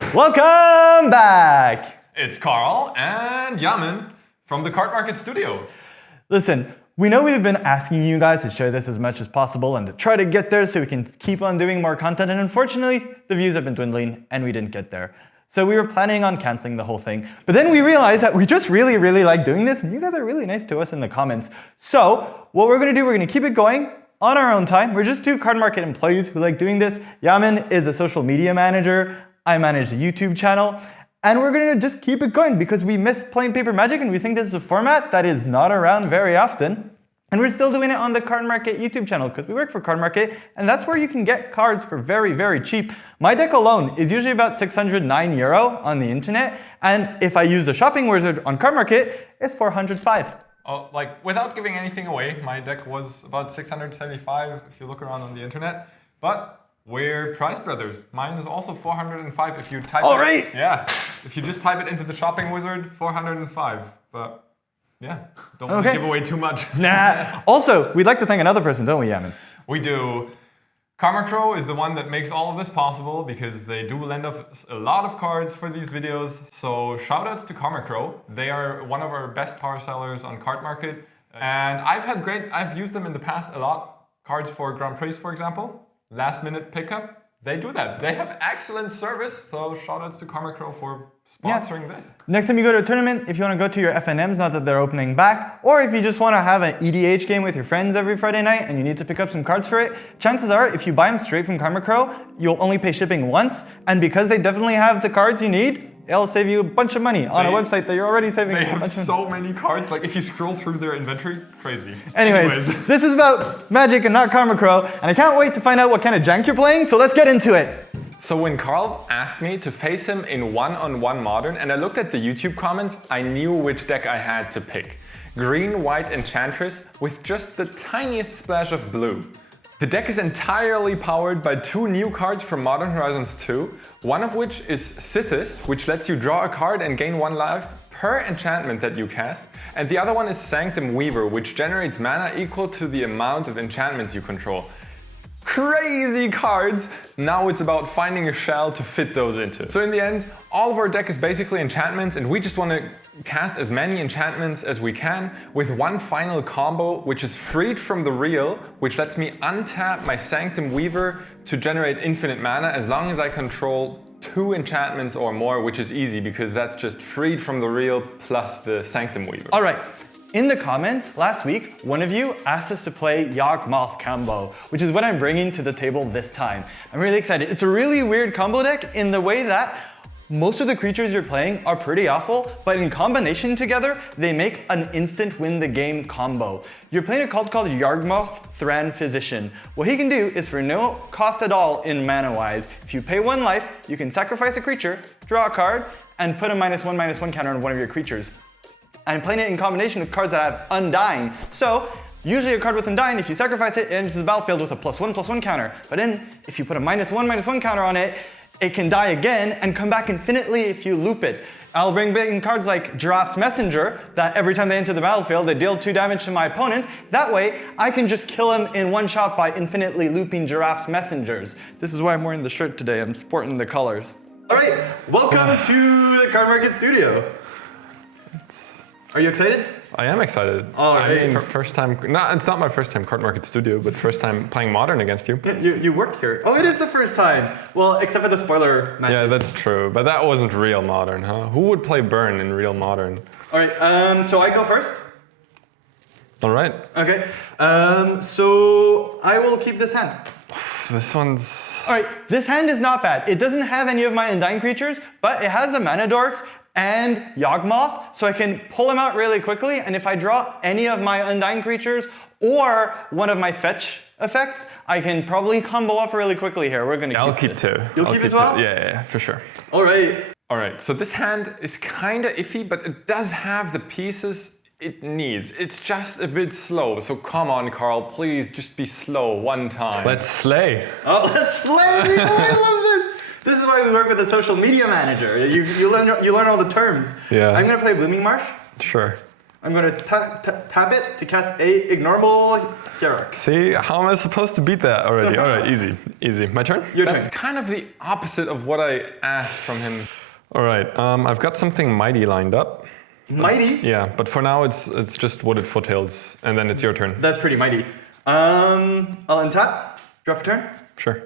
Welcome back! It's Carl and Yamin from the Cardmarket studio. Listen, we know we've been asking you guys to share this as much as possible and to try to get there so we can keep on doing more content, and unfortunately, the views have been dwindling and we didn't get there. So we were planning on canceling the whole thing, but then we realized that we just really like doing this, and you guys are really nice to us in the comments. So what we're gonna do, we're gonna keep it going on our own time. We're just two Cardmarket employees who like doing this. Yamin is a social media manager. I manage the YouTube channel. And we're gonna just keep it going because we miss playing Paper Magic and we think this is a format that is not around very often. And we're still doing it on the Cardmarket YouTube channel because we work for Cardmarket, and that's where you can get cards for very cheap. My deck alone is usually about 609 euro on the internet, and if I use the shopping wizard on Cardmarket, it's 405. Oh, like without giving anything away, my deck was about 675 if you look around on the internet. But we're price brothers. Mine is also 405 if you type All it. right. Yeah. If you just type it into the shopping wizard, 405. But yeah, don't want to give away too much. Nah. Also, we'd like to thank another person, don't we, Yamin? We do. Cardmarket is the one that makes all of this possible because they do lend us a lot of cards for these videos. So shoutouts to Cardmarket. They are one of our best power sellers on Cardmarket. And I've used them in the past a lot. Cards for Grand Prix, for example. Last minute pickup. They do that. They have excellent service. So shoutouts to Cardmarket for sponsoring this. Next time you go to a tournament, if you want to go to your FNMs, not that they're opening back, or if you just want to have an EDH game with your friends every Friday night and you need to pick up some cards for it, chances are if you buy them straight from Cardmarket, you'll only pay shipping once, and because they definitely have the cards you need, it'll save you a bunch of money on a website that you're already saving. They have so many cards. Like if you scroll through their inventory, crazy. Anyways, this is about Magic and not Cardmarket, and I can't wait to find out what kind of jank you're playing, so let's get into it. So when Carl asked me to face him in one-on-one Modern, and I looked at the YouTube comments, I knew which deck I had to pick. Green-White Enchantress with just the tiniest splash of blue. The deck is entirely powered by two new cards from Modern Horizons 2, one of which is Sithis, which lets you draw a card and gain 1 life per enchantment that you cast, and the other one is Sanctum Weaver, which generates mana equal to the amount of enchantments you control. Crazy cards! Now it's about finding a shell to fit those into. So in the end, all of our deck is basically enchantments, and we just want to cast as many enchantments as we can with one final combo, which is freed from the reel, which lets me untap my Sanctum Weaver to generate infinite mana as long as I control 2 enchantments or more, which is easy because that's just freed from the reel plus the Sanctum Weaver. All right. In the comments last week, one of you asked us to play Yawgmoth Combo, which is what I'm bringing to the table this time. I'm really excited. It's a really weird combo deck in the way that most of the creatures you're playing are pretty awful, but in combination together, they make an instant win the game combo. You're playing a card called Yawgmoth Thran Physician. What he can do is for no cost at all in mana-wise. If you pay 1 life, you can sacrifice a creature, draw a card, and put a -1/-1 counter on one of your creatures. I'm playing it in combination with cards that have Undying. So, usually a card with Undying, if you sacrifice it, it enters the battlefield with a +1/+1 counter. But then, if you put a -1/-1 counter on it, it can die again and come back infinitely if you loop it. I'll bring in cards like Giraffe's Messenger, that every time they enter the battlefield, they deal 2 damage to my opponent. That way, I can just kill him in one shot by infinitely looping Giraffe's Messengers. This is why I'm wearing the shirt today. I'm sporting the colors. All right, welcome to the Cardmarket studio. Are you excited? I am excited. Oh, I mean, first time, no, it's not my first time Cardmarket studio, but first time playing Modern against you. Yeah, you work here. Oh, it is the first time. Well, except for the spoiler matches. Yeah, that's true, but that wasn't real Modern, huh? Who would play Burn in real Modern? All right, so I go first? All right. Okay, so I will keep this hand. This one's... All right, this hand is not bad. It doesn't have any of my Undying creatures, but it has a Mana Dorks and Yawgmoth, so I can pull them out really quickly, and if I draw any of my Undying creatures or one of my fetch effects, I can probably combo off really quickly here. We're gonna keep this. I'll keep 2. You'll keep as well? Yeah, for sure. All right. All right, so this hand is kind of iffy, but it does have the pieces it needs. It's just a bit slow, so come on, Carl, please just be slow one time. Let's slay. Oh, let's slay! I love this! This is why we work with a social media manager. You learn all the terms. Yeah. I'm gonna play Blooming Marsh. Sure. I'm going to tap it to cast a Ignorable Hierarch. See, how am I supposed to beat that already? All right, easy, easy. My turn? Your turn. That's kind of the opposite of what I asked from him. All right, I've got something mighty lined up. Mighty? Yeah, but for now it's just Wooded Foothills, and then it's your turn. That's pretty mighty. I'll untap, draw for turn. Sure.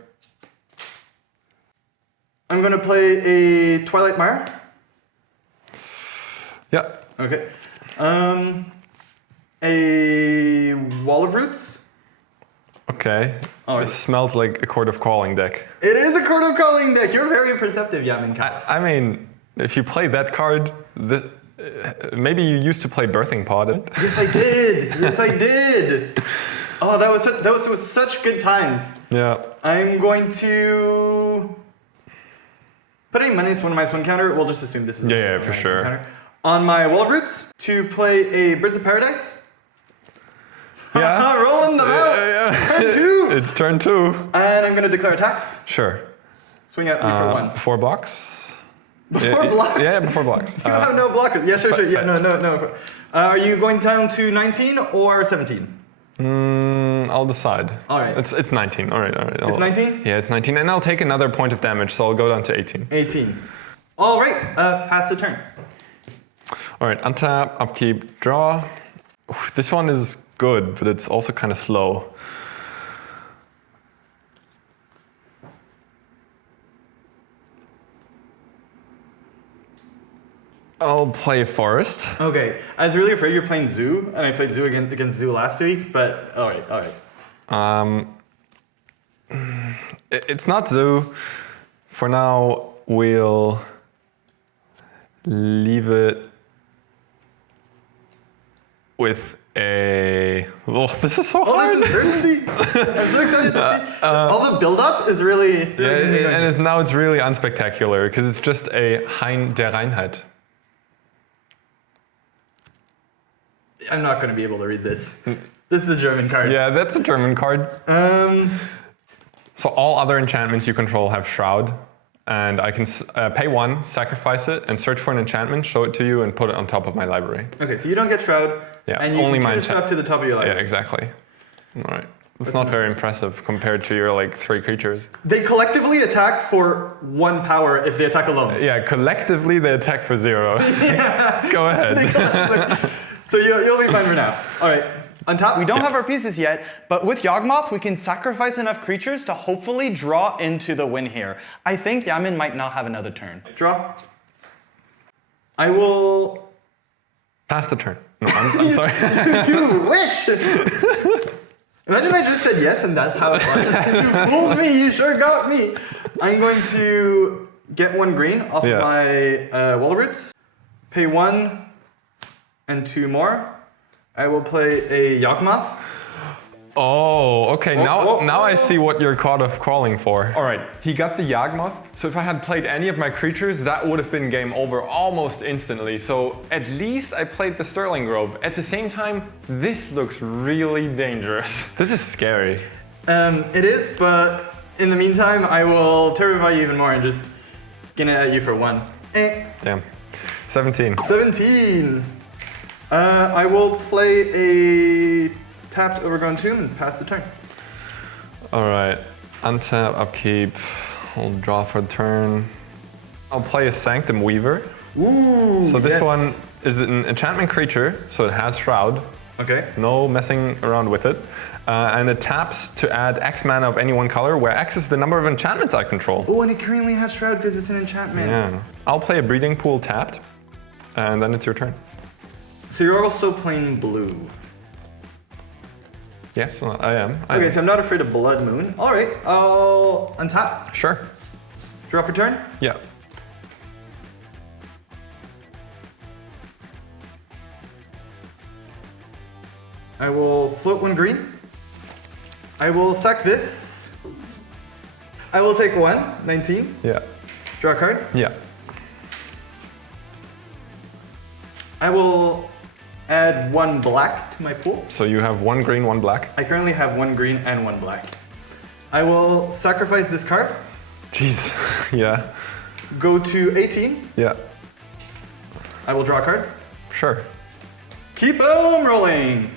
I'm going to play a Twilight Mire. Yeah. Okay. A Wall of Roots. Okay. Oh, This smells like a Court of Calling deck. It is a Court of Calling deck. You're very perceptive, Yamin. I mean, if you play that card, maybe you used to play Birthing Pod. Yes, I did. Yes, I did. Oh, that was such good times. Yeah. I'm going to put a -1/-1 counter. We'll just assume this is Yeah, for sure. counter. On my Wall of Roots to play a Birds of Paradise. Yeah. Rolling them out. Turn 2. It's turn 2. And I'm going to declare attacks. Sure. Swing at me for 1. 4 blocks. Before blocks? Yeah, before blocks. You have no blockers. Yeah, sure. Yeah, no. Are you going down to 19 or 17? I'll decide. All right. It's 19. All right. It's 19? Yeah, it's 19. And I'll take another point of damage, so I'll go down to 18. 18. All right. Pass the turn. All right, untap, upkeep, draw. Ooh, this one is good, but it's also kind of slow. I'll play Forest. Okay. I was really afraid you're playing Zoo, and I played Zoo against Zoo last week, but all right. It's not Zoo. For now, we'll leave it with a... Oh, this is so hard. This uncertainty. I'm so excited to see. All the build-up is really... Yeah, and now it's really unspectacular, because it's just a Hain der Reinheit. I'm not going to be able to read this. This is a German card. Yeah, that's a German card. So all other enchantments you control have Shroud. And I can pay 1, sacrifice it, and search for an enchantment, show it to you, and put it on top of my library. Okay, so you don't get Shroud, Yeah, and you only can my turn stuff to the top of your library. Yeah, exactly. All right. It's not very impressive compared to your, 3 creatures. They collectively attack for 1 power if they attack alone. Yeah, collectively they attack for 0. Yeah. Go ahead. So you'll be fine for now. All right. On top, we don't have our pieces yet, but with Yawgmoth, we can sacrifice enough creatures to hopefully draw into the win here. I think Yamin might not have another turn. Draw. I will... Pass the turn. No, I'm sorry. You wish! Imagine I just said yes and that's how it was. You fooled me, you sure got me. I'm going to get 1 green off of my Wall of Roots, pay 1 and 2 more. I will play a Yawgmoth. Oh, okay. Now I see what you're Court of Calling for. All right, he got the Yawgmoth. So if I had played any of my creatures, that would have been game over almost instantly. So at least I played the Sterling Grove. At the same time, this looks really dangerous. This is scary. It is, but in the meantime, I will terrify you even more and just get it at you for 1. Damn. 17. 17. I will play a tapped Overgrown Tomb and pass the turn. All right, untap, upkeep. I'll draw for the turn. I'll play a Sanctum Weaver. Ooh, So this one is an enchantment creature, so it has Shroud. Okay. No messing around with it. And it taps to add X mana of any 1 color, where X is the number of enchantments I control. Oh, and it currently has Shroud because it's an enchantment. Yeah. I'll play a Breeding Pool tapped, and then it's your turn. So you're also playing blue. Yes, I am. Okay, so I'm not afraid of Blood Moon. All right, I'll untap. Sure. Draw for turn. Yeah. I will float 1 green. I will sack this. I will take 1, 19. Yeah. Draw a card. Yeah. I will add 1 black to my pool. So you have 1 green, 1 black. I currently have 1 green and 1 black. I will sacrifice this card. Jeez. Yeah. Go to 18. Yeah. I will draw a card. Sure. Keep them rolling.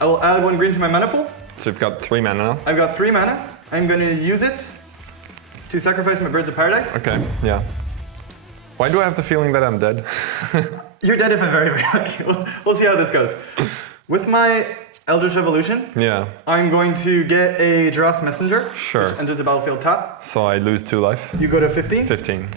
I will add 1 green to my mana pool. So you've got 3 mana now. I've got 3 mana. I'm going to use it to sacrifice my Birds of Paradise. Okay, yeah. Why do I have the feeling that I'm dead? You're dead if I'm very, very lucky. We'll see how this goes. With my Eldritch Evolution, Yeah. I'm going to get a Giraffe's Messenger, Sure. which enters the battlefield top. So I lose 2 life. You go to 15. 15.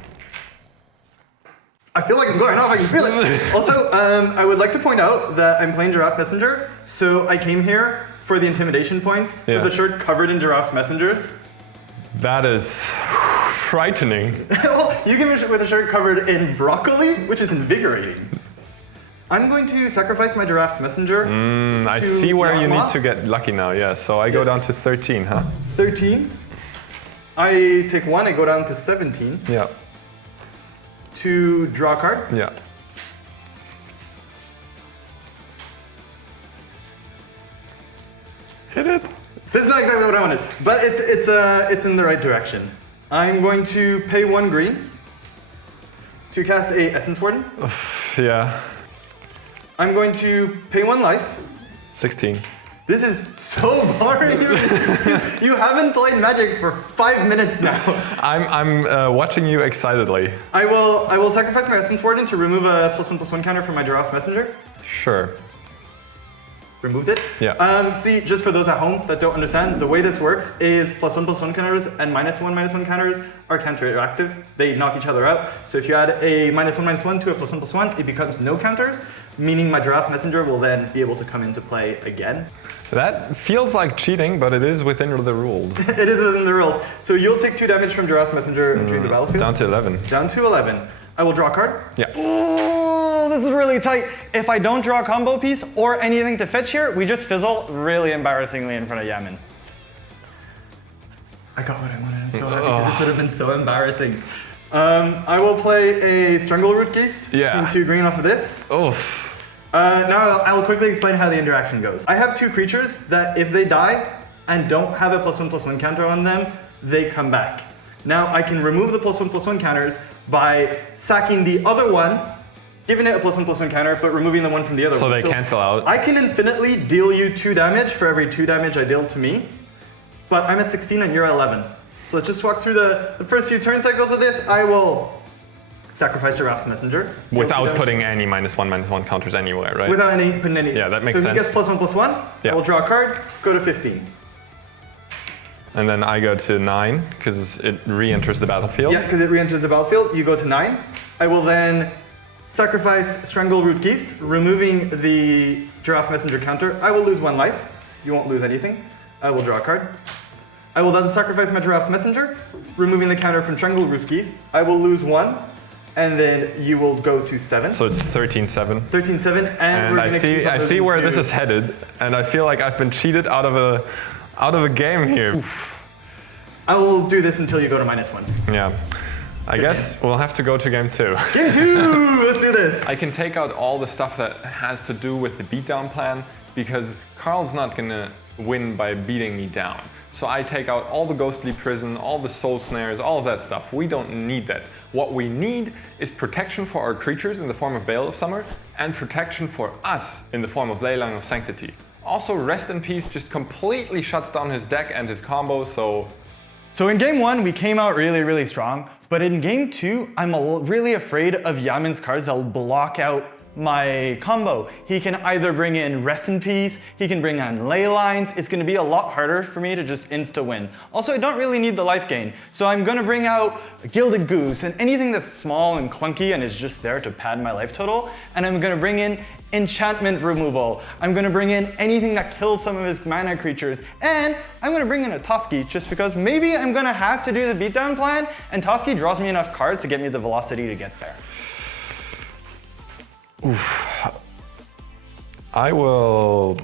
I feel like I'm going off, I can feel it. Also, I would like to point out that I'm playing Giraffe Messenger, so I came here for the intimidation points Yeah. with a shirt covered in Giraffe's Messengers. That is frightening. Well, you came with a shirt covered in broccoli, which is invigorating. I'm going to sacrifice my Giraffe's Messenger. I to see where you need Yawgmoth. to get lucky now, yeah. So I go Yes. down to 13, huh? 13. I take 1, I go down to 17 Yeah, to draw a card. yeah. Hit it. This is not exactly what I wanted, but it's in the right direction. I'm going to pay 1 green to cast a Essence Warden. Yeah, I'm going to pay 1 life. 16. This is so boring. You haven't played Magic for 5 minutes now. I'm watching you excitedly. I will sacrifice my Essence Warden to remove a +1/+1 counter from my Giraffe's Messenger. Sure. Removed it. Yeah. See, just for those at home that don't understand, the way this works is +1/+1 counters and -1/-1 counters are counteractive. They knock each other out. So if you add a -1/-1 to a +1/+1, it becomes no counters, meaning my Giraffe Messenger will then be able to come into play again. That feels like cheating, but it is within the rules. It is within the rules. So you'll take 2 damage from Giraffe's Messenger entering the battlefield. Down to 11. Down to 11. I will draw a card. Yeah. Oh, this is really tight. If I don't draw a combo piece or anything to fetch here, we just fizzle really embarrassingly in front of Yaman. I got what I wanted. I'm so happy because this would have been so embarrassing. I will play a Strangleroot Geist Yeah. into green off of this. Oof. Now I'll quickly explain how the interaction goes. I have 2 creatures that if they die and don't have a +1/+1 counter on them, they come back. Now I can remove the +1/+1 counters by sacking the other one, giving it a +1/+1 counter, but removing the one from the other So one. they cancel out. I can infinitely deal you 2 damage for every 2 damage I deal to me, but I'm at 16 and you're at 11. So let's just walk through the first few turn cycles of this. I will sacrifice Giraffe's Messenger. deal 2 Without damage. putting any -1/-1 counters anywhere, right? Without putting any. Yeah, that makes so sense. So he gets +1/+1. Yeah. I will draw a card, go to 15. And then I go to 9, because it re-enters the battlefield. Yeah, because it re-enters the battlefield. You go to 9. I will then sacrifice Strangleroot Geist, removing the Giraffe Messenger counter. I will lose 1 life. You won't lose anything. I will draw a card. I will then sacrifice my Giraffe's Messenger, removing the counter from Strangleroot Geist. I will lose 1, and then you will go to 7. So it's 13-7. 13-7, and we're And gonna keep on I see moving where to- this is headed, and I feel like I've been cheated out of a game here. Oof. I will do this until you go to -1. Yeah. I guess we'll have to go to game 2. Game 2, let's do this. I can take out all the stuff that has to do with the beatdown plan because Carl's not gonna win by beating me down. So I take out all the Ghostly Prison, all the Soul Snares, all of that stuff. We don't need that. What we need is protection for our creatures in the form of Veil of Summer and protection for us in the form of Leyline of Sanctity. Also, Rest in Peace just completely shuts down his deck and his combo, So in game 1, we came out really, really strong. But in game 2, I'm really afraid of Yaman's cards that'll block out my combo. He can either bring in Rest in Peace, he can bring on Ley Lines. It's gonna be a lot harder for me to just insta-win. Also, I don't really need the life gain. So I'm gonna bring out a Gilded Goose and anything that's small and clunky and is just there to pad my life total. And I'm gonna bring in enchantment removal. I'm gonna bring in anything that kills some of his mana creatures. And I'm gonna bring in a Toski just because maybe I'm gonna have to do the beatdown plan and Toski draws me enough cards to get me the velocity to get there. oof. I will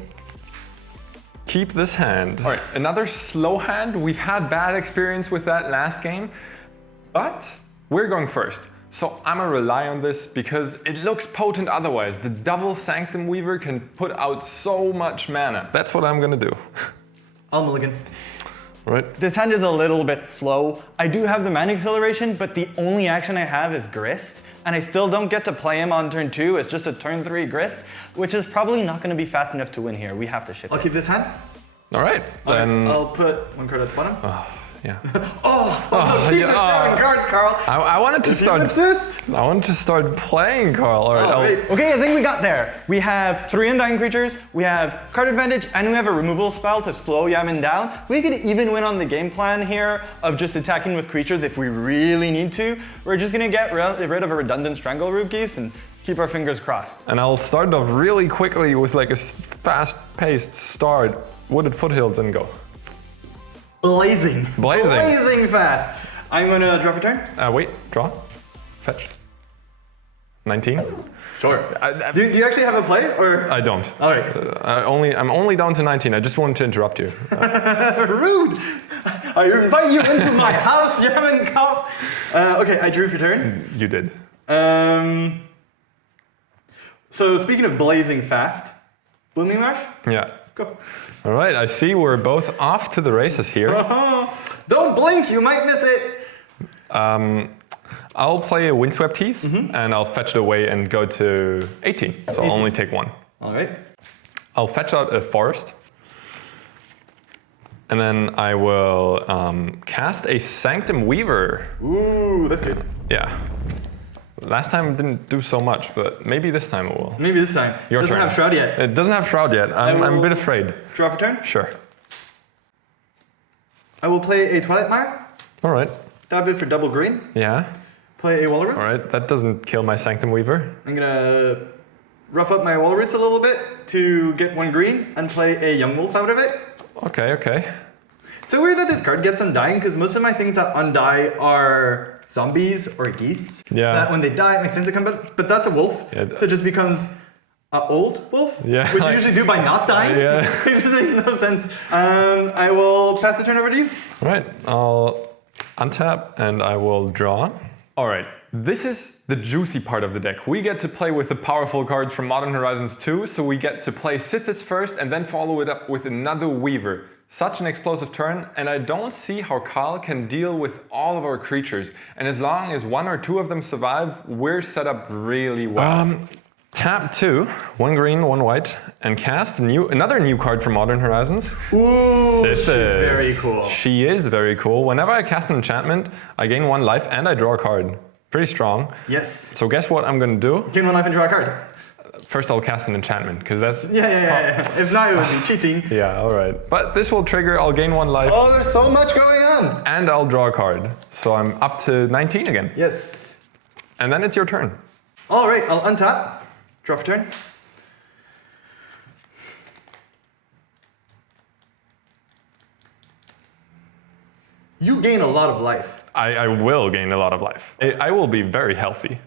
keep this hand. All right, another slow hand. We've had bad experience with that last game, but we're going first. So I'm gonna rely on this because it looks potent otherwise. The double Sanctum Weaver can put out so much mana. That's what I'm gonna do. I'll mulligan. Right? This hand is a little bit slow. I do have the mana acceleration, but the only action I have is Grist. and I still don't get to play him on turn 2. It's just a turn 3 grist, which is probably not going to be fast enough to win here. We have to ship I'll keep this hand. All right, then. I'll put one card at the bottom. Yeah. Keep your 7 cards, Carl. I wanted to start. I wanted to start playing, Carl. All right. Wait. Okay, I think we got there. We have 3 undying creatures, we have card advantage, and we have a removal spell to slow Yaman down. We could even win on the game plan here of just attacking with creatures if we really need to. We're just gonna get rid of a redundant Strangleroot Geese and keep our fingers crossed. And I'll start off really quickly with like a fast-paced start, Wooded Foothills, and go. Blazing fast. I'm gonna draw for turn. Wait, draw, fetch. 19. Sure. Do you actually have a play, or? I don't. All right. I'm only down to 19. I just wanted to interrupt you. Rude. I invite you into my house, Yaman Cup. Okay, I drew for turn. You did. So speaking of blazing fast, Blooming Marsh. Yeah. Go. All right. I see we're both off to the races here. Don't blink, you might miss it. I'll play a Windswept Heath, and I'll fetch it away and go to 18. So 18. I'll only take 1. All right. I'll fetch out a Forest. And then I will cast a Sanctum Weaver. Ooh, that's good. Yeah. Last time it didn't do so much, but maybe this time it will. Maybe this time. Your doesn't turn. have Shroud yet. It doesn't have Shroud yet. I'm a bit afraid. Draw for turn? Sure. I will play a Twilight Mire. All right. Dab it for double green. Yeah. Play a Walrus. All right. That doesn't kill my Sanctum Weaver. I'm gonna rough up my Walrus a little bit to get 1 green and play a Yawgmoth out of it. Okay, okay. So weird that this card gets undying, because most of my things that undy are zombies or geests. Yeah. That when they die, it makes sense to come back. But that's a wolf. Yeah. So it just becomes an old wolf. Yeah. Which you usually do by not dying. Yeah. This makes no sense. I will pass the turn over to you. All right. I'll untap and I will draw. All right. This is the juicy part of the deck. We get to play with the powerful cards from Modern Horizons 2, so we get to play Sithis first and then follow it up with another Weaver. Such an explosive turn, and I don't see how Carl can deal with all of our creatures. And as long as 1 or 2 of them survive, we're set up really well. Tap 2, 1 green, 1 white, and cast another new card from Modern Horizons. Ooh, Sithis. she's very cool. She is very cool. Whenever I cast an enchantment, I gain 1 life and I draw a card. Pretty strong. Yes. So guess what I'm gonna do? Gain 1 life and draw a card. First I'll cast an enchantment, because that's... Yeah. If not, it would be cheating. Yeah, alright. But this will trigger, I'll gain 1 life. Oh, there's so much going on. And I'll draw a card. So I'm up to 19 again. Yes. And then it's your turn. All right, I'll untap. Draw for turn. You gain a lot of life. I will gain a lot of life. I will be very healthy.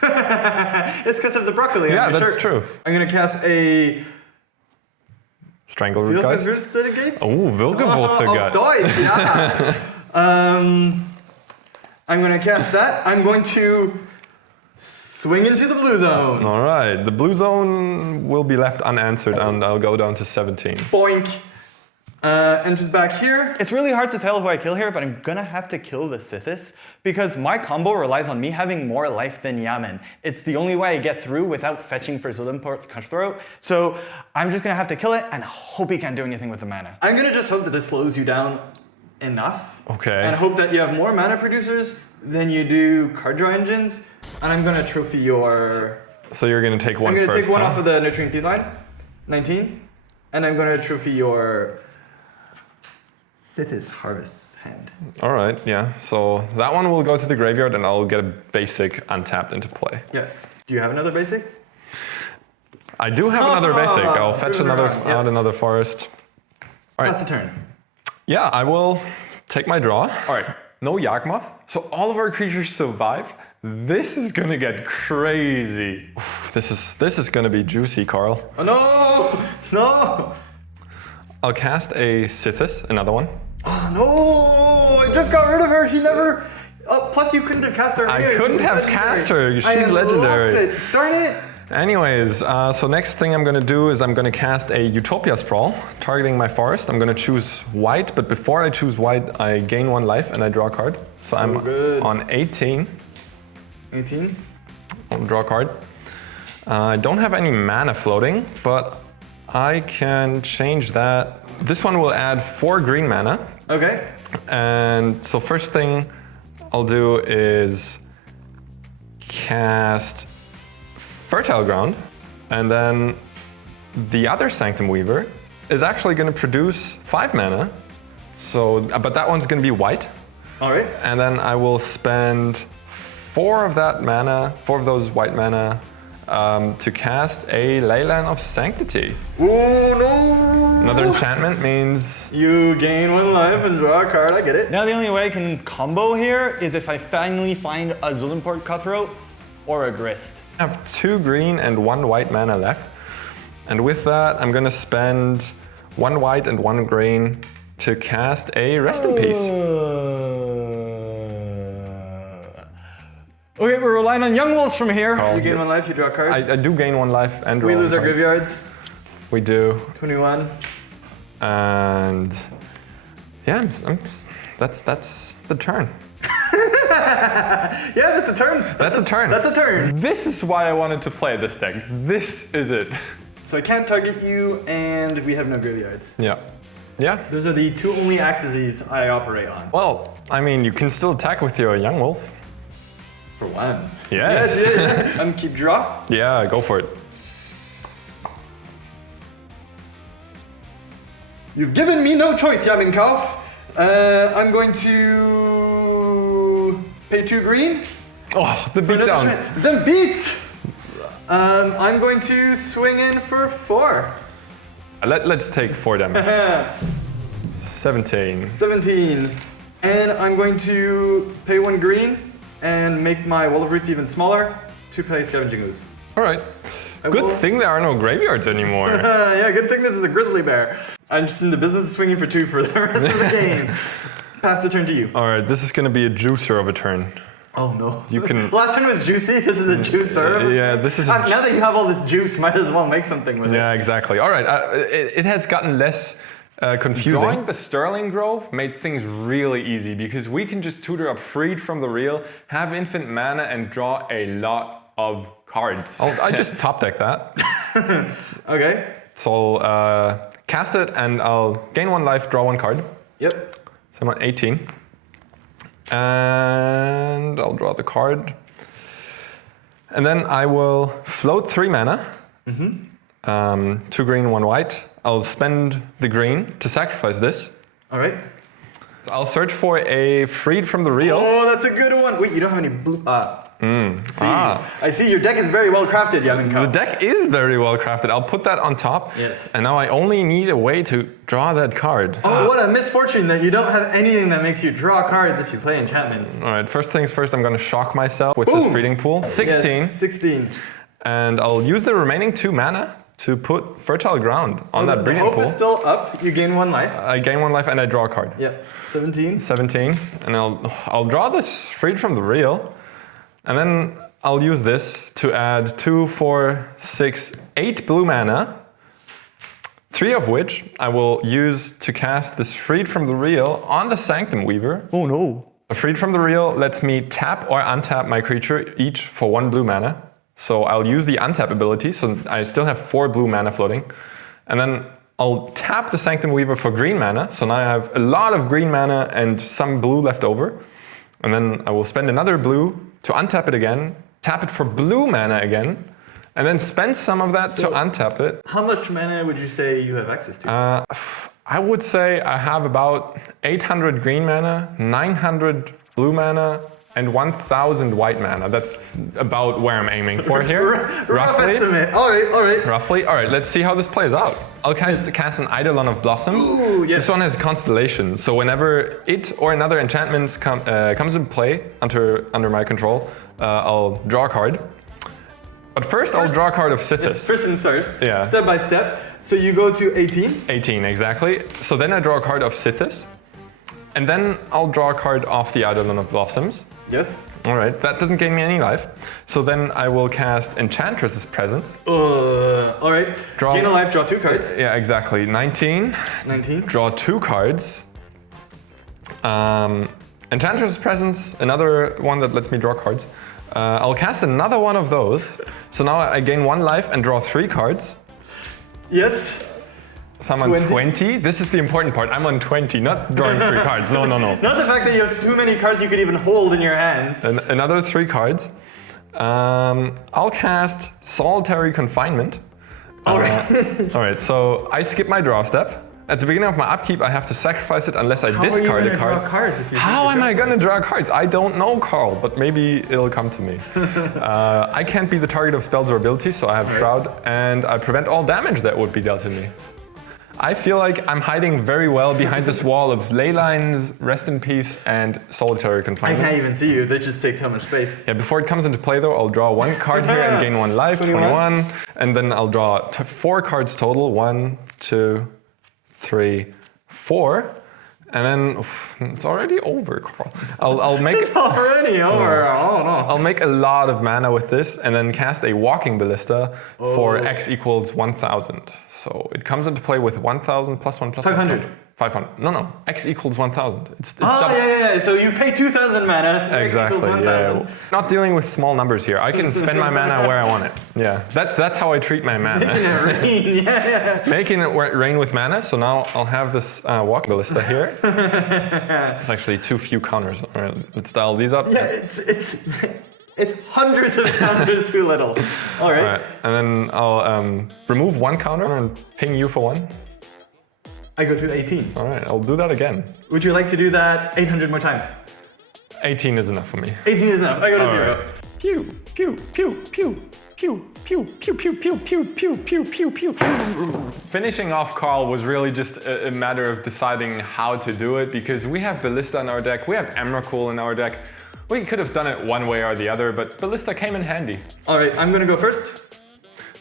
It's because of the broccoli. Yeah, on your that's shirt. true. I'm gonna cast a Strangleroot Geist. Oh, Wilgevoltergeist. Deutsch, yeah. I'm gonna cast that. I'm going to swing into the blue zone. All right, the blue zone will be left unanswered, and I'll go down to 17. Boink. And just back here. It's really hard to tell who I kill here, but I'm gonna have to kill the Sithis because my combo relies on me having more life than Yaman. It's the only way I get through without fetching for Zulimport's Cutthroat. So I'm just gonna have to kill it and hope he can't do anything with the mana. I'm gonna just hope that this slows you down enough. Okay. And hope that you have more mana producers than you do card draw engines. And I'm gonna trophy your... So you're gonna take 1 I'm gonna first, take 1 huh? off of the Nurturing Pea line. 19. And I'm gonna trophy your... Sithis Harvest hand. All right, yeah. So that one will go to the graveyard and I'll get a basic untapped into play. Yes. Do you have another basic? I do have another basic. I'll fetch another forest. All right. That's the turn. Yeah, I will take my draw. All right, no Yawgmoth. So all of our creatures survived. This is gonna get crazy. This is gonna be juicy, Carl. Oh no! No! I'll cast a Sithis, another one. Oh no! I just got rid of her. She never. Plus, you couldn't have cast her. I couldn't have cast her. She's legendary. Darn it! Anyways, so next thing I'm gonna do is I'm gonna cast a Utopia Sprawl, targeting my forest. I'm gonna choose white, but before I choose white, I gain 1 life and I draw a card. So I'm good. on 18. 18. I'll draw a card. I don't have any mana floating, but I can change that. This one will add 4 green mana. Okay. And so first thing I'll do is cast Fertile Ground, and then the other Sanctum Weaver is actually going to produce 5 mana. So, but that one's going to be white. All right. And then I will spend 4 of that mana, 4 of those white mana, to cast a Leyline of Sanctity. Oh no! Another enchantment means You gain 1 life and draw a card, I get it. Now the only way I can combo here is if I finally find a Zulimport Cutthroat or a Grist. I have 2 green and 1 white mana left. And with that, I'm gonna spend 1 white and 1 green to cast a Rest in Peace. Okay, we're relying on Young Wolves from here. You gain 1 life, you draw a card. I do gain 1 life and draw We one lose our card. graveyards. We do. 21. And yeah, that's the turn. Yeah, that's a turn. That's a turn. That's a turn. This is why I wanted to play this deck. This is it. So I can't target you, and we have no graveyards. Yeah. Yeah. Those are the 2 only axes I operate on. Well, I mean, you can still attack with your Young Wolf. For 1. Yes. Yes. Keep draw. Yeah, go for it. You've given me no choice, Yawgmoth. I'm going to pay 2 green. Oh, the for another beatdowns. strength. Then beat. I'm going to swing in for 4. Let's take 4 damage. 17. 17. And I'm going to pay 1 green and make my Wall of Roots even smaller to play Scavenging Ooze. All right. I Good will- thing there are no graveyards anymore. Yeah, good thing this is a grizzly bear. I'm just in the business of swinging for 2 for the rest of the game. Pass the turn to you. All right, this is gonna be a juicer of a turn. Oh no. You can- Last turn was juicy, this is a juicer. Yeah, this is a Now that you have all this juice, might as well make something with Yeah, exactly. All right, it has gotten less confusing. Drawing the Sterling Grove made things really easy because we can just tutor up Freed from the Real, have infinite mana, and draw a lot of cards. I just top deck that. it. Okay. So I'll cast it and I'll gain 1 life, draw 1 card. Yep. So I'm at 18. And I'll draw the card. And then I will float 3 mana. 2 green, 1 white. I'll spend the green to sacrifice this. Alright. I'll search for a Freed from the Real. Oh, that's a good one. Wait, you don't have any blue. See, Ah. I see your deck is very well crafted, The Yawgmoth. deck is very well crafted. I'll put that on top. Yes. And now I only need a way to draw that card. Oh, what a misfortune that you don't have anything that makes you draw cards if you play enchantments. All right, first things first, I'm going to shock myself with this Boom. breeding pool. 16. Yes, 16. And I'll use the remaining 2 mana to put Fertile Ground on that The breeding hope pool. is still up. You gain 1 life. I gain 1 life and I draw a card. Yep. 17. 17. And I'll draw this Freed from the Real. And then I'll use this to add 2, 4, 6, 8 blue mana. 3 of which I will use to cast this Freed from the Real on the Sanctum Weaver. Oh no. A Freed from the Real lets me tap or untap my creature each for 1 blue mana. So I'll use the untap ability, so I still have 4 blue mana floating. And then I'll tap the Sanctum Weaver for green mana, so now I have a lot of green mana and some blue left over. And then I will spend another blue to untap it again, tap it for blue mana again, and then spend some of that to untap it. How much mana would you say you have access to? I would say I have about 800 green mana, 900 blue mana, and 1,000 white mana. That's about where I'm aiming for here. Rough estimate. Alright. Roughly. All right, let's see how this plays out. I'll cast an Eidolon of Blossoms. Ooh, yes. This one has Constellation, so whenever it or another enchantment comes in play under my control, I'll draw a card. But first I'll draw a card of Sithis. First and first. Yeah. Step by step. So you go to 18. 18, exactly. So then I draw a card of Sithis. And then I'll draw a card off the Eidolon of Blossoms. Yes. All right, that doesn't gain me any life. So then I will cast Enchantress's Presence. Alright. Gain a life, draw 2 cards. Yeah, exactly. 19. 19. Draw 2 cards. Enchantress's Presence, another one that lets me draw cards. I'll cast another one of those. So now I gain 1 life and draw 3 cards. Yes. So I'm on 20. This is the important part. I'm on 20, not drawing 3 cards. No. Not the fact that you have too many cards you could even hold in your hands. And another 3 cards. I'll cast Solitary Confinement. All right. All right, so I skip my draw step. At the beginning of my upkeep, I have to sacrifice it unless I discard a card. Draw cards if you How am I going to draw cards? I don't know, Carl, but maybe it'll come to me. I can't be the target of spells or abilities, so I have Shroud, and I prevent all damage that would be dealt to me. I feel like I'm hiding very well behind this wall of ley lines, Rest in Peace, and Solitary I Confinement. can't even see you. They just take too much space. Yeah, before it comes into play though, I'll draw 1 card here and gain 1 life, 21. And then I'll draw 4 cards total, 1, 2, 3, 4. And then it's already over, Carl. I'll make It's already over. Oh no. I'll make a lot of mana with this and then cast a Walking Ballista for X equals 1000. So it comes into play with 1000 plus 1 plus 500. 1. 500. No. X equals 1000. It's Oh, double. yeah. So you pay 2,000 mana. Exactly. X equals 1,000. Yeah. Not dealing with small numbers here. I can spend my mana where I want it. Yeah. That's how I treat my mana. Making it rain. Yeah. Making it rain with mana. So now I'll have this Walking Ballista here. It's actually too few counters. All right, let's dial these up. Yeah, it's hundreds of counters too little. All right. All right. And then I'll remove 1 counter and ping you for 1. I go to 18. All right, I'll do that again. Would you like to do that 800 more times? 18 is enough for me. 18 is enough. I go to 0. Right. Pew, pew, pew, pew, pew, pew, pew, pew, pew, pew, pew, pew, pew, pew. Finishing off Carl was really just a matter of deciding how to do it because we have Ballista in our deck, we have Emrakul in our deck. We could have done it one way or the other, but Ballista came in handy. All right, I'm gonna go first.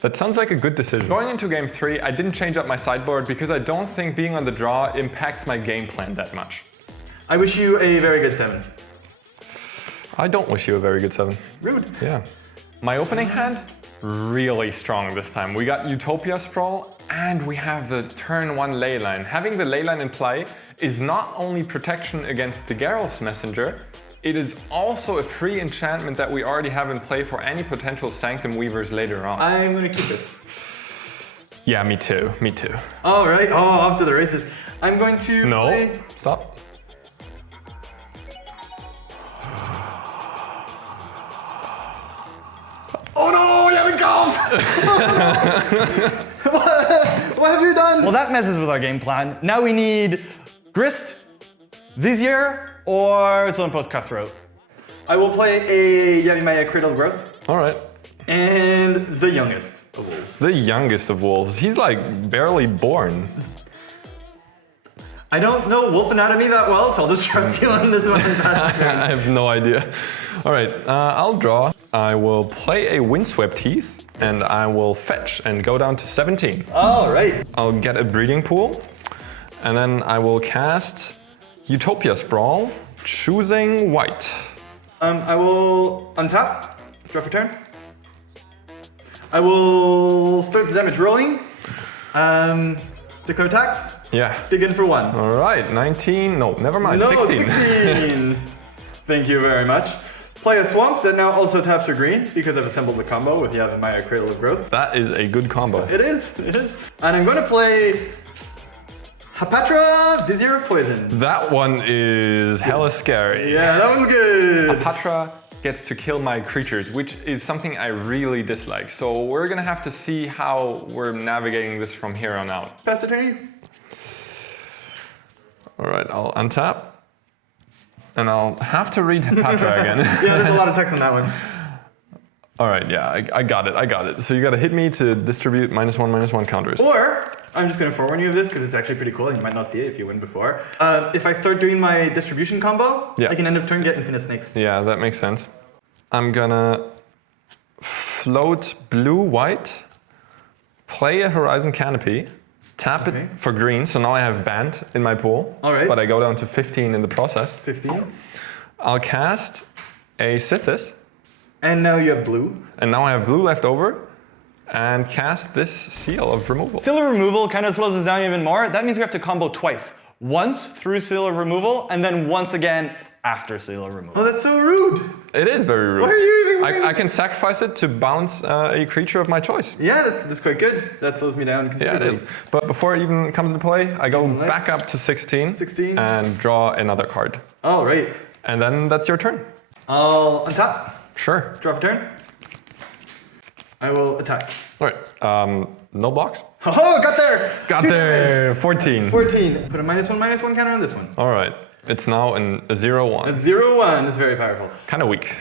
That sounds like a good decision. Going into game 3, I didn't change up my sideboard because I don't think being on the draw impacts my game plan that much. I wish you a very good 7. I don't wish you a very good 7. Rude. Yeah. My opening hand, really strong this time. We got Utopia Sprawl and we have the turn 1 Leyline. Having the Leyline in play is not only protection against the Geralf's Messenger, it is also a free enchantment that we already have in play for any potential Sanctum Weavers later on. I'm gonna keep this. Yeah, me too. All right, off to the races. I'm going to play... Stop. Oh no, you haven't golf! What have you done? Well, that messes with our game plan. Now we need Grist, Vizier, or Sunpost Cutthroat. I will play a Yawgmoth Cradle Growth. All right. And the youngest of wolves. The youngest of wolves. He's like barely born. I don't know wolf anatomy that well, so I'll just trust you on this one. I have no idea. All right, I'll draw. I will play a Windswept Heath, and I will fetch and go down to 17. All right. I'll get a Breeding Pool, and then I will cast Utopia Sprawl, choosing white. I will untap, draw for turn. I will start the damage rolling. Declare attacks. Yeah. Dig in for 1. All right, 19. No, never mind. No, 16. 16. Thank you very much. Play a swamp that now also taps for green because I've assembled the combo with Yawgmoth Cradle of Growth. That is a good combo. It is. And I'm going to play Hapatra, Vizier of Poison. That one is hella scary. Yeah, that one's good. Patra gets to kill my creatures, which is something I really dislike. So we're gonna have to see how we're navigating this from here on out. Pass the turn. All right, I'll untap. And I'll have to read Patra again. Yeah, there's a lot of text on that one. All right, yeah, I got it. So you gotta hit me to distribute -1/-1 counters. Or, I'm just going to forewarn you of this because it's actually pretty cool and you might not see it if you win before. If I start doing my distribution combo, Yeah. I can end up turn get infinite snakes. Yeah, that makes sense. I'm gonna float blue-white, play a Horizon Canopy, tap it for green, so now I have banned in my pool. All right. But I go down to 15 in the process. 15. I'll cast a Sithis, And now you have blue. and now I have blue left over, and cast this Seal of Removal. Seal of Removal kind of slows us down even more. That means we have to combo twice. Once through Seal of Removal, and then once again after seal removal. Oh, that's so rude. It is very rude. Why are you even playing I can sacrifice it to bounce a creature of my choice. Yeah, that's quite good. That slows me down Yeah, it considerably. is. But before it even comes into play, I go Left. back up to 16, 16. and draw another card. All right. And then that's your turn. I'll untap, Sure. draw for turn. I will attack. All right. No blocks. Oh, got there! Got 2 there. damage. 14. 14. Put a -1/-1 counter on this one. All right. It's now a A 0/1. 0/1 is very powerful. Kind of weak.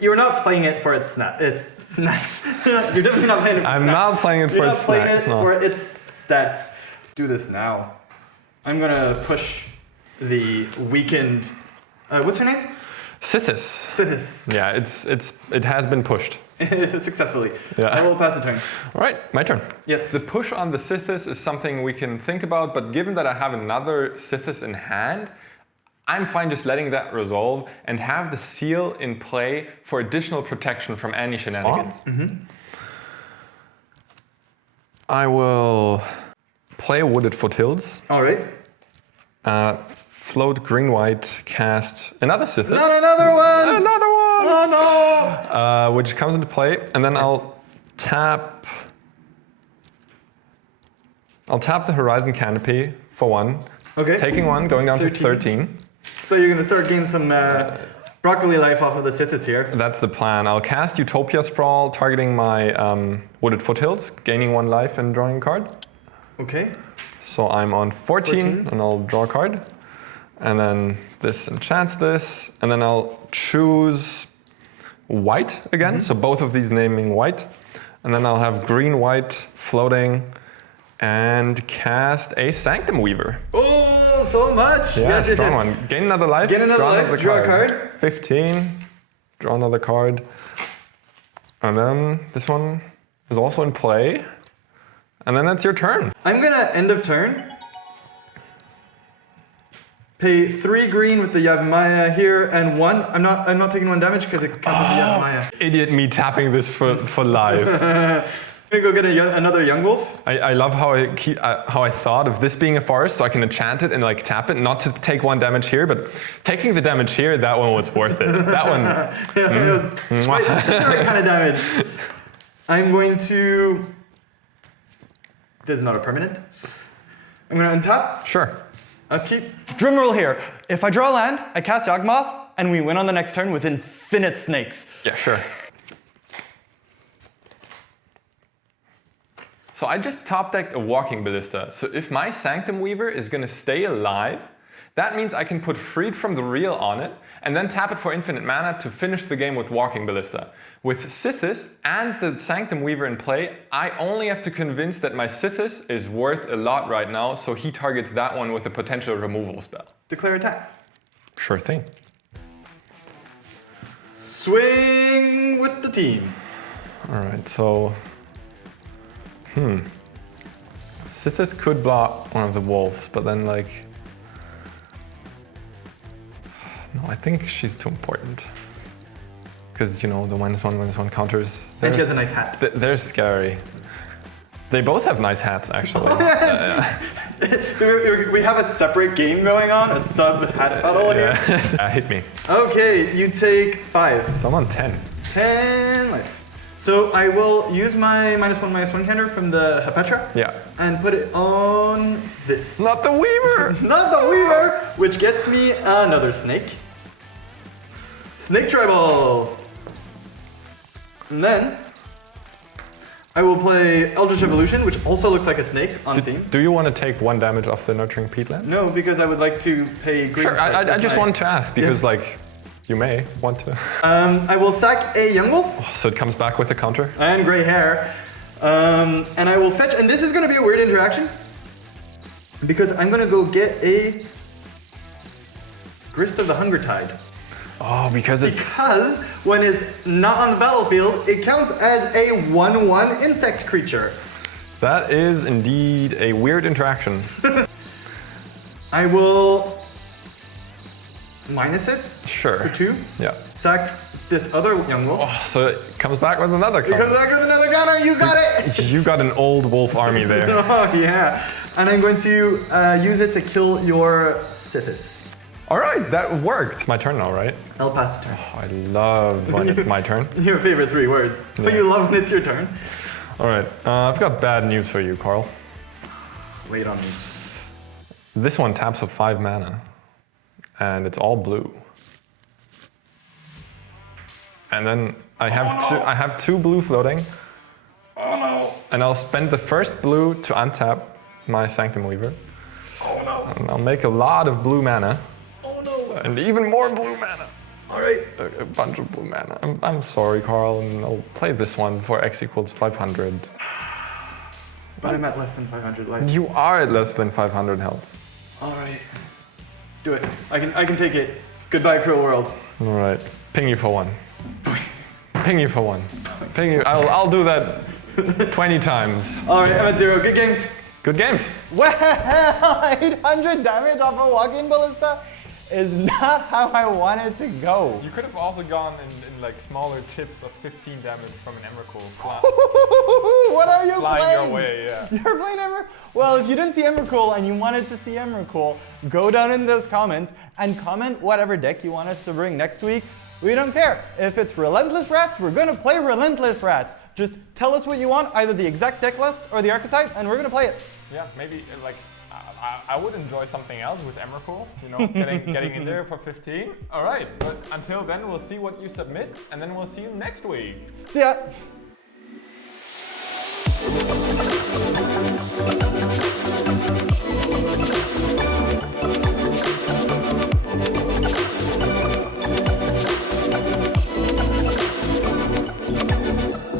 You're not playing it for its stats. You're definitely not playing it for I'm its not stats. playing it for You're its not playing snacks, it no. for its stats. Do this now. I'm gonna push the weakened. What's her name? Sithis. Sithis. Yeah, it has been pushed. Successfully. Yeah. I will pass the turn. All right, my turn. Yes. The push on the Sithis is something we can think about, but given that I have another Sithis in hand, I'm fine just letting that resolve and have the seal in play for additional protection from any shenanigans. I will play Wooded Foothills, All right. float green-white, cast another Sithis. Not another one. Another one! Oh no. Which comes into play, and then I'll tap the Horizon Canopy for 1. Okay. Taking 1, going down to 13. 13. So you're gonna start getting some broccoli life off of the Sithis here. That's the plan. I'll cast Utopia Sprawl, targeting my Wooded Foothills, gaining 1 life and drawing a card. Okay. So I'm on 14, 14. and I'll draw a card. And then this enchants this, and then I'll choose white again, so both of these naming white. And then I'll have green-white floating and cast a Sanctum Weaver. Oh, so much. Yeah, Yes, yes, strong yes. one. Gain another life, Gain another draw life, another draw a card. card. 15, draw another card. And then this one is also in play. And then that's your turn. I'm gonna end of turn. Pay 3 green with the Yavimaya here and 1. I'm not taking 1 damage because it counts with the Yavimaya. Idiot me tapping this for live. I'm gonna go get another young wolf. I love how I thought of this being a forest, so I can enchant it and like tap it, not to take 1 damage here, but taking the damage here, that one was worth it. That one. That's the right kind of damage. I'm going to. This is not a permanent. I'm gonna untap. Sure. Upkeep. Drumroll here. If I draw land, I cast Yawgmoth, and we win on the next turn with infinite snakes. Yeah, sure. So I just top decked a Walking Ballista. So if my Sanctum Weaver is going to stay alive, that means I can put Freed from the Real on it, and then tap it for infinite mana to finish the game with Walking Ballista. With Sithis and the Sanctum Weaver in play, I only have to convince that my Sithis is worth a lot right now, so he targets that one with a potential removal spell. Declare attacks. Sure thing. Swing with the team. All right, so... Sithis could block one of the wolves, but then like... No, I think she's too important. Because, you know, the -1/-1 counters. And she has a nice hat. They're scary. They both have nice hats, actually. We have a separate game going on, a sub hat battle here. Hit me. Okay, you take 5. So I'm on 10. 10 life. So I will use my -1/-1 counter from the Hapetra. Yeah. And put it on this. Not the Weaver! Not the Weaver, which gets me another snake. Snake Tribal. And then I will play Eldritch Evolution, which also looks like a snake on theme. Do you want to take 1 damage off the Nurturing Peatland? No, because I would like to pay green. Sure, I just wanted to ask, because like, you may want to. I will sack a young wolf. So it comes back with a counter? And gray hair. And I will fetch, and this is going to be a weird interaction because I'm going to go get a Grist of the Hunger Tide. Oh, because Because when it's not on the battlefield, it counts as a 1/1 insect creature. That is indeed a weird interaction. I will minus it Sure. for 2. Yeah. Sack this other young wolf. Oh, so it comes back with another Because counter. I got another counter, you got it! You got an old wolf army there. Oh yeah. And I'm going to use it to kill your Sithis. All right, that worked. It's my turn now, right? I'll pass the turn. Oh, I love when it's my turn. Your favorite 3 words. Yeah. But you love when it's your turn. All right, I've got bad news for you, Carl. Lay it on me. This one taps for 5 mana, and it's all blue. And then I have 2 blue floating. Oh no! And I'll spend the first blue to untap my Sanctum Weaver. Oh no! And I'll make a lot of blue mana. Oh no! And even more blue mana. Alright. A bunch of blue mana. I'm sorry, Carl, and I'll play this one for X equals 500. But I'm at less than 500 life. You are at less than 500 health. Alright. Do it. I can take it. Goodbye, cruel world. All right, ping you for 1. Ping you for 1. Ping you. I'll do that 20 times. Alright, I'm at 0. Good games. Good games. Well, 800 damage off a walk-in ballista is not how I want it to go. You could have also gone in like smaller chips of 15 damage from an Emrakul. What are you Flying playing? your way, yeah. You're playing Emrakul? Well, if you didn't see Emrakul and you wanted to see Emrakul, go down in those comments and comment whatever deck you want us to bring next week. We don't care. If it's Relentless Rats, we're gonna play Relentless Rats. Just tell us what you want, either the exact deck list or the archetype, and we're gonna play it. Yeah, maybe like I would enjoy something else with Emrakul, you know, getting in there for 15. All right, but until then, we'll see what you submit, and then we'll see you next week. See ya.